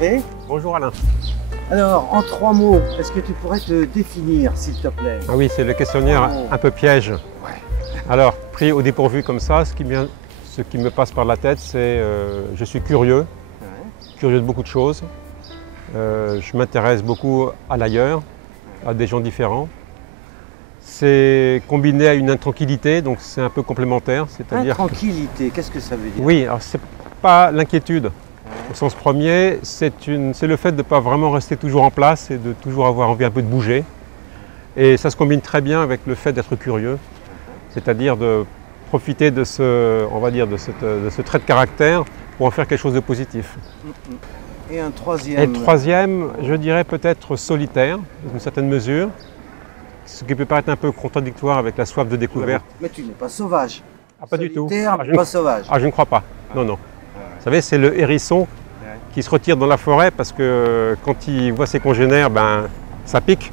Hervé. Bonjour Alain. Alors, en 3 mots, est-ce que tu pourrais te définir, s'il te plaît? Ah oui, c'est le questionnaire un peu piège. Ouais. Alors, pris au dépourvu comme ça, ce qui me passe par la tête, c'est je suis curieux, curieux de beaucoup de choses. Je m'intéresse beaucoup à l'ailleurs, à des gens différents. C'est combiné à une intranquillité, donc c'est un peu complémentaire. Intranquillité, qu'est-ce que ça veut dire? Oui, alors c'est pas l'inquiétude. Au sens premier, c'est le fait de ne pas vraiment rester toujours en place et de toujours avoir envie un peu de bouger. Et ça se combine très bien avec le fait d'être curieux, c'est-à-dire de profiter de on va dire, de ce trait de caractère pour en faire quelque chose de positif. Et un troisième? Et le troisième, je dirais peut-être solitaire, dans une certaine mesure, ce qui peut paraître un peu contradictoire avec la soif de découverte. Mais tu n'es pas sauvage. Ah, pas du tout. Solitaire, mais pas sauvage. Ah, je ne crois pas. Non, non. Vous savez, c'est le hérisson qui se retire dans la forêt parce que quand il voit ses congénères, ben, ça pique.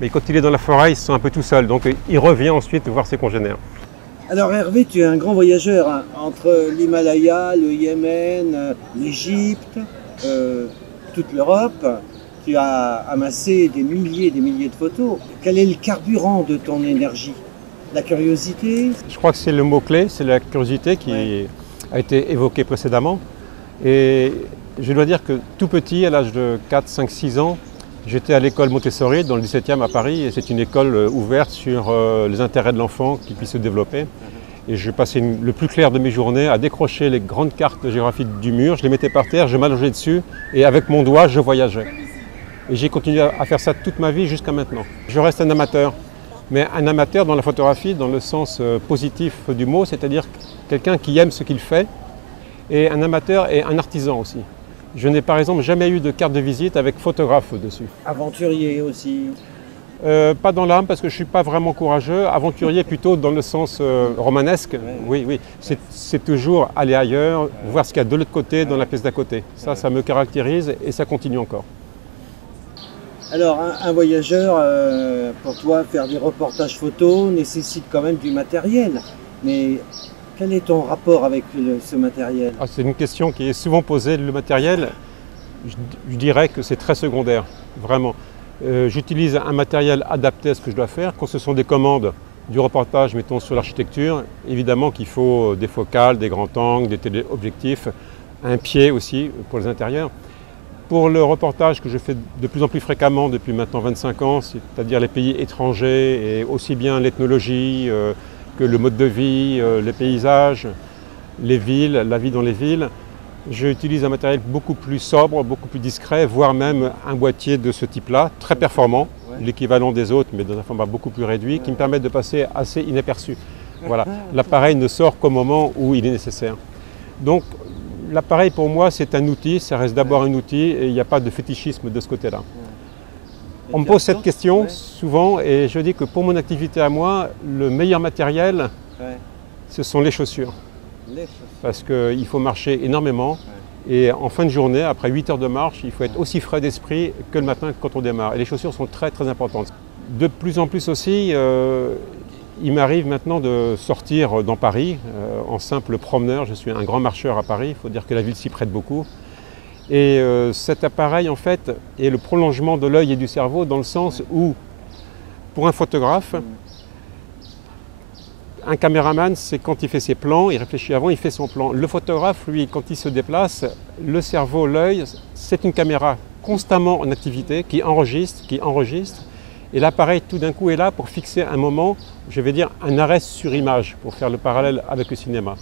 Mais quand il est dans la forêt, il se sent un peu tout seul. Donc il revient ensuite voir ses congénères. Alors Hervé, tu es un grand voyageur hein, entre l'Himalaya, le Yémen, l'Égypte, toute l'Europe. Tu as amassé des milliers de photos. Quel est le carburant de ton énergie? La curiosité? Je crois que c'est le mot-clé, c'est la curiosité qui a été évoquée précédemment. Et je dois dire que tout petit, à l'âge de 4, 5, 6 ans, j'étais à l'école Montessori dans le 17e à Paris. Et c'est une école ouverte sur les intérêts de l'enfant qui puisse se développer. Et je passais le plus clair de mes journées à décrocher les grandes cartes géographiques du mur. Je les mettais par terre, je m'allongeais dessus et avec mon doigt, je voyageais. Et j'ai continué à faire ça toute ma vie jusqu'à maintenant. Je reste un amateur, mais un amateur dans la photographie, dans le sens positif du mot, c'est-à-dire quelqu'un qui aime ce qu'il fait, et un amateur et un artisan aussi. Je n'ai par exemple jamais eu de carte de visite avec photographe dessus. Aventurier aussi? Pas dans l'âme parce que je ne suis pas vraiment courageux, aventurier plutôt dans le sens romanesque. Oui, oui, c'est toujours aller ailleurs, voir ce qu'il y a de l'autre côté, dans la pièce d'à côté. Ça me caractérise et ça continue encore. Alors, un voyageur, pour toi, faire des reportages photos nécessite quand même du matériel. Mais quel est ton rapport avec ce matériel? C'est une question qui est souvent posée. Le matériel, je dirais que c'est très secondaire, vraiment. J'utilise un matériel adapté à ce que je dois faire. Quand ce sont des commandes du reportage, mettons sur l'architecture, évidemment qu'il faut des focales, des grands angles, des téléobjectifs, un pied aussi pour les intérieurs. Pour le reportage que je fais de plus en plus fréquemment depuis maintenant 25 ans, c'est-à-dire les pays étrangers et aussi bien l'ethnologie que le mode de vie, les paysages, les villes, la vie dans les villes, j'utilise un matériel beaucoup plus sobre, beaucoup plus discret, voire même un boîtier de ce type-là, très performant, l'équivalent des autres mais dans un format beaucoup plus réduit, qui me permet de passer assez inaperçu. Voilà. L'appareil ne sort qu'au moment où il est nécessaire. Donc, l'appareil pour moi c'est un outil, ça reste d'abord un outil et il n'y a pas de fétichisme de ce côté-là. On me pose cette question souvent et je dis que pour mon activité à moi, le meilleur matériel, ce sont les chaussures. Parce qu'il faut marcher énormément et en fin de journée, après 8 heures de marche, il faut être aussi frais d'esprit que le matin quand on démarre. Et les chaussures sont très très importantes. De plus en plus aussi, il m'arrive maintenant de sortir dans Paris en simple promeneur. Je suis un grand marcheur à Paris, il faut dire que la ville s'y prête beaucoup. Et cet appareil en fait est le prolongement de l'œil et du cerveau dans le sens où, pour un photographe, un caméraman, c'est quand il fait ses plans, il réfléchit avant, il fait son plan. Le photographe, lui, quand il se déplace, le cerveau, l'œil, c'est une caméra constamment en activité qui enregistre. Et l'appareil, tout d'un coup, est là pour fixer un moment, je vais dire un arrêt sur image, pour faire le parallèle avec le cinéma.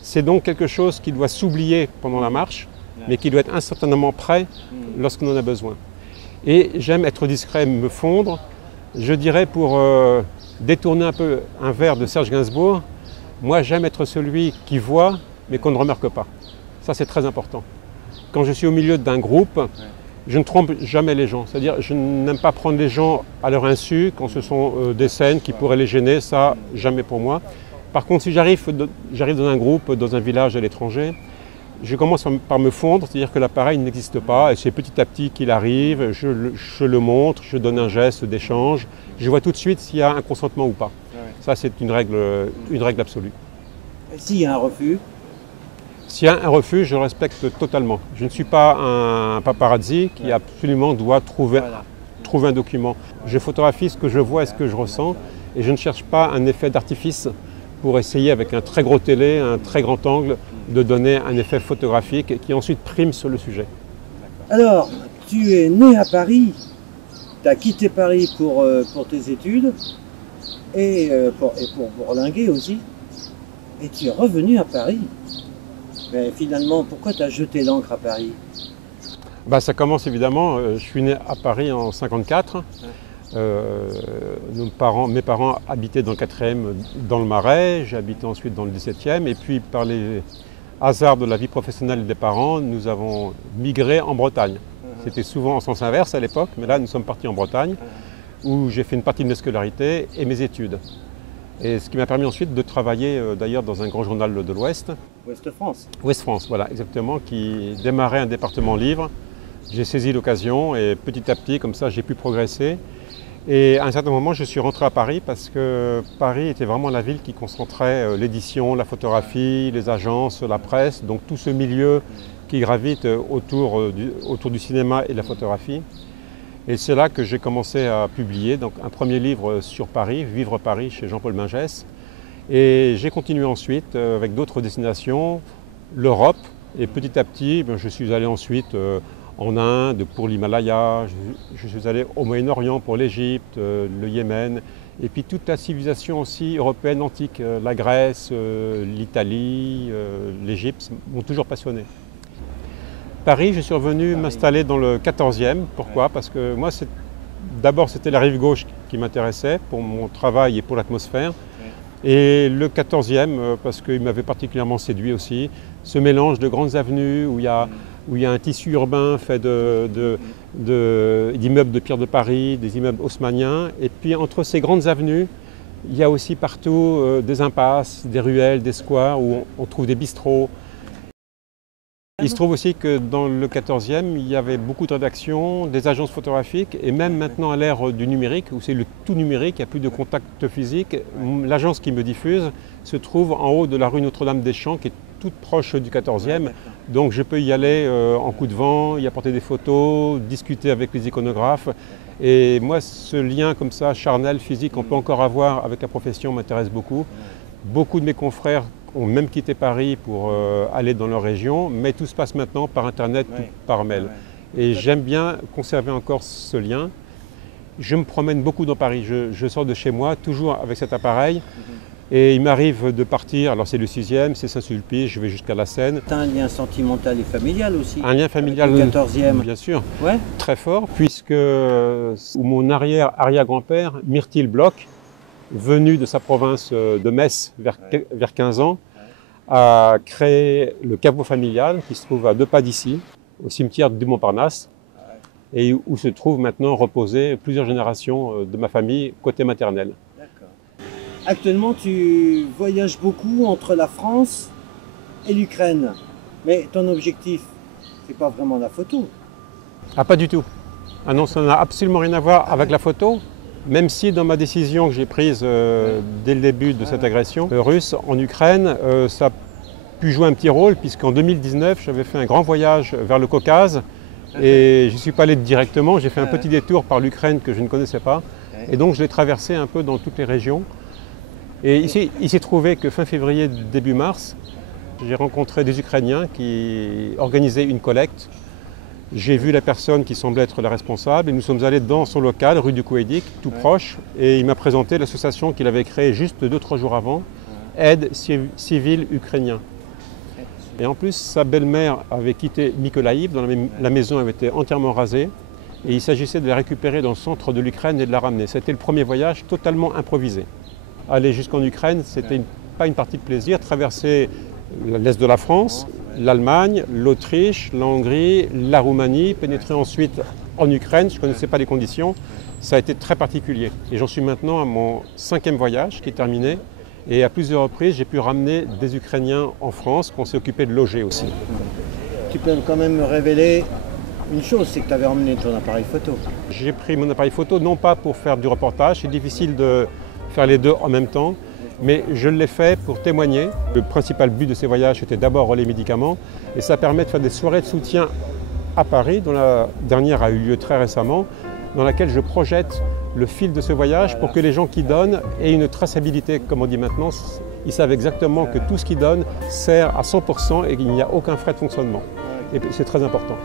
C'est donc quelque chose qui doit s'oublier pendant la marche, mais qui doit être instantanément prêt lorsqu'on en a besoin. Et j'aime être discret, me fondre. Je dirais pour détourner un peu un vers de Serge Gainsbourg, moi j'aime être celui qui voit, mais qu'on ne remarque pas. Ça c'est très important. Quand je suis au milieu d'un groupe, je ne trompe jamais les gens. C'est-à-dire je n'aime pas prendre les gens à leur insu quand ce sont des scènes qui pourraient les gêner, ça jamais pour moi. Par contre, si j'arrive dans un groupe, dans un village à l'étranger, je commence par me fondre, c'est-à-dire que l'appareil n'existe pas, et c'est petit à petit qu'il arrive, je le montre, je donne un geste d'échange, je vois tout de suite s'il y a un consentement ou pas. Ça, c'est une règle absolue. Et s'il y a un refus? S'il y a un refus, je le respecte totalement. Je ne suis pas un paparazzi qui absolument doit trouver un document. Je photographie ce que je vois et ce que je ressens et je ne cherche pas un effet d'artifice pour essayer avec un très gros télé, un très grand angle, de donner un effet photographique qui ensuite prime sur le sujet. Alors, tu es né à Paris, tu as quitté Paris pour tes études et pour bourlinguer aussi, et tu es revenu à Paris. Mais finalement, pourquoi tu as jeté l'ancre à Paris? Ça commence évidemment, je suis né à Paris en 1954. Mes parents habitaient dans le 4e, dans le Marais, j'ai habité ensuite dans le 17e, et puis par les hasards de la vie professionnelle des parents, nous avons migré en Bretagne. C'était souvent en sens inverse à l'époque, mais là nous sommes partis en Bretagne, où j'ai fait une partie de mes scolarités et mes études. Et ce qui m'a permis ensuite de travailler d'ailleurs dans un grand journal de l'Ouest. Ouest France. Ouest France, voilà, exactement, qui démarrait un département livre. J'ai saisi l'occasion et petit à petit, comme ça, j'ai pu progresser. Et à un certain moment, je suis rentré à Paris parce que Paris était vraiment la ville qui concentrait l'édition, la photographie, les agences, la presse, donc tout ce milieu qui gravite autour du cinéma et de la photographie. Et c'est là que j'ai commencé à publier donc, un premier livre sur Paris, Vivre Paris, chez Jean-Paul Mingès. Et j'ai continué ensuite avec d'autres destinations, l'Europe. Et petit à petit, je suis allé ensuite en Inde pour l'Himalaya, je suis allé au Moyen-Orient pour l'Égypte, le Yémen, et puis toute la civilisation aussi européenne antique, la Grèce, l'Italie, l'Égypte, m'ont toujours passionné. Paris, je suis revenu m'installer dans le 14e. Pourquoi? Parce que moi, d'abord, c'était la rive gauche qui m'intéressait pour mon travail et pour l'atmosphère. Et le 14e, parce qu'il m'avait particulièrement séduit aussi, ce mélange de grandes avenues où il y a un tissu urbain fait d'immeubles de pierre de Paris, des immeubles haussmanniens. Et puis entre ces grandes avenues, il y a aussi partout des impasses, des ruelles, des squares où on trouve des bistrots. Il se trouve aussi que dans le 14e, il y avait beaucoup de rédactions, des agences photographiques et même maintenant à l'ère du numérique, où c'est le tout numérique, il n'y a plus de contact physique, l'agence qui me diffuse se trouve en haut de la rue Notre-Dame-des-Champs, qui est toute proche du 14e. Donc je peux y aller en coup de vent, y apporter des photos, discuter avec les iconographes. Et moi, ce lien comme ça, charnel, physique, qu'on peut encore avoir avec la profession m'intéresse beaucoup. Beaucoup de mes confrères ont même quitté Paris pour aller dans leur région, mais tout se passe maintenant par Internet, par mail. Et j'aime bien conserver encore ce lien. Je me promène beaucoup dans Paris, je sors de chez moi, toujours avec cet appareil. Et il m'arrive de partir, alors c'est le 6e, c'est Saint-Sulpice, je vais jusqu'à la Seine. Tu as un lien sentimental et familial aussi? Un lien familial, le 14e. Bien sûr, très fort, puisque mon arrière-grand-père, Myrtil Bloch, venu de sa province de Metz vers 15 ans, a créé le caveau familial qui se trouve à 2 pas d'ici, au cimetière du Montparnasse, et où se trouvent maintenant reposées plusieurs générations de ma famille côté maternel. Actuellement, tu voyages beaucoup entre la France et l'Ukraine, mais ton objectif, c'est pas vraiment la photo. Ah, pas du tout. Ah non, ça n'a absolument rien à voir avec la photo. Même si dans ma décision que j'ai prise dès le début de cette agression russe en Ukraine, ça a pu jouer un petit rôle puisqu'en 2019, j'avais fait un grand voyage vers le Caucase et je ne suis pas allé directement, j'ai fait un petit détour par l'Ukraine que je ne connaissais pas et donc je l'ai traversé un peu dans toutes les régions. Et ici, il s'est trouvé que fin février, début mars, j'ai rencontré des Ukrainiens qui organisaient une collecte. J'ai vu la personne qui semblait être la responsable et nous sommes allés dans son local, rue du Kouédic, tout proche, et il m'a présenté l'association qu'il avait créée juste 2-3 jours avant, Aide civile ukrainien. Et en plus, sa belle-mère avait quitté Mykolaïv, dont la maison avait été entièrement rasée, et il s'agissait de la récupérer dans le centre de l'Ukraine et de la ramener. C'était le premier voyage totalement improvisé. Aller jusqu'en Ukraine, c'était pas une partie de plaisir, traverser l'est de la France, l'Allemagne, l'Autriche, la Hongrie, la Roumanie, pénétrer ensuite en Ukraine, je ne connaissais pas les conditions, ça a été très particulier. Et j'en suis maintenant à mon 5e voyage qui est terminé et à plusieurs reprises j'ai pu ramener des Ukrainiens en France qu'on s'est occupé de loger aussi. Tu peux quand même me révéler une chose, c'est que tu avais emmené ton appareil photo. J'ai pris mon appareil photo non pas pour faire du reportage, c'est difficile de faire les deux en même temps. Mais je l'ai fait pour témoigner. Le principal but de ces voyages était d'abord Relais Médicaments et ça permet de faire des soirées de soutien à Paris, dont la dernière a eu lieu très récemment, dans laquelle je projette le fil de ce voyage pour que les gens qui donnent aient une traçabilité, comme on dit maintenant. Ils savent exactement que tout ce qu'ils donnent sert à 100% et qu'il n'y a aucun frais de fonctionnement. Et c'est très important.